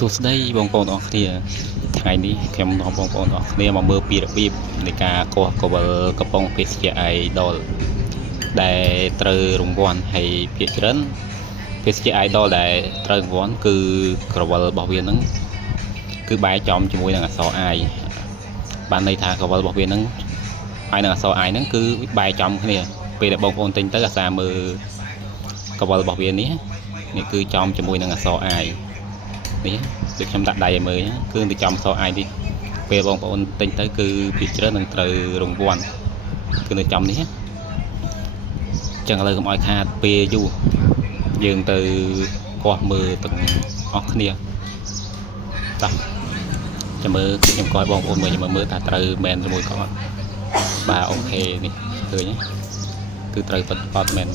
សួស្តីបងប្អូនអរគ្នាថ្ងៃនេះខ្ញុំនាំបងប្អូនអរគ្នាមកមើលពីរបៀបនៃការកោះកវលកំប៉ុងភេសជ្ជៈ Idol ដែលត្រូវរង្វាន់ហើយភាគច្រើនភេសជ្ជៈ Idol ដែលត្រូវរង្វាន់គឺក្រវិលរបស់វានឹងគឺបែរចំជាមួយនឹងអក្សរ I បានន័យថាក្រវិលរបស់វានឹងហើយនឹងអក្សរ I ហ្នឹងគឺបែរចំគ្នាពេលដែលបងប្អូនទិញទៅអាសាមើលក្រវិលរបស់វានេះគឺចំជាមួយនឹងអក្សរ I នេះដូចខ្ញុំដាក់ដៃឲ្យមើលគឺទៅចំអក្សរ I នេះពេលបងប្អូនទិញទៅគឺភាគច្រើននឹងត្រូវរង្វាន់គឺនៅចំនេះចឹងឥឡូវកុំឲ្យខាតពេលយូរយើងទៅកោះមើលទាំងអស់គ្នាតោះចាំមើលខ្ញុំកោះឲ្យបងប្អូនមើលថាត្រូវមែនជាមួយគាត់បាទអូខេនេះឃើញគឺត្រូវប៉ាត់មែន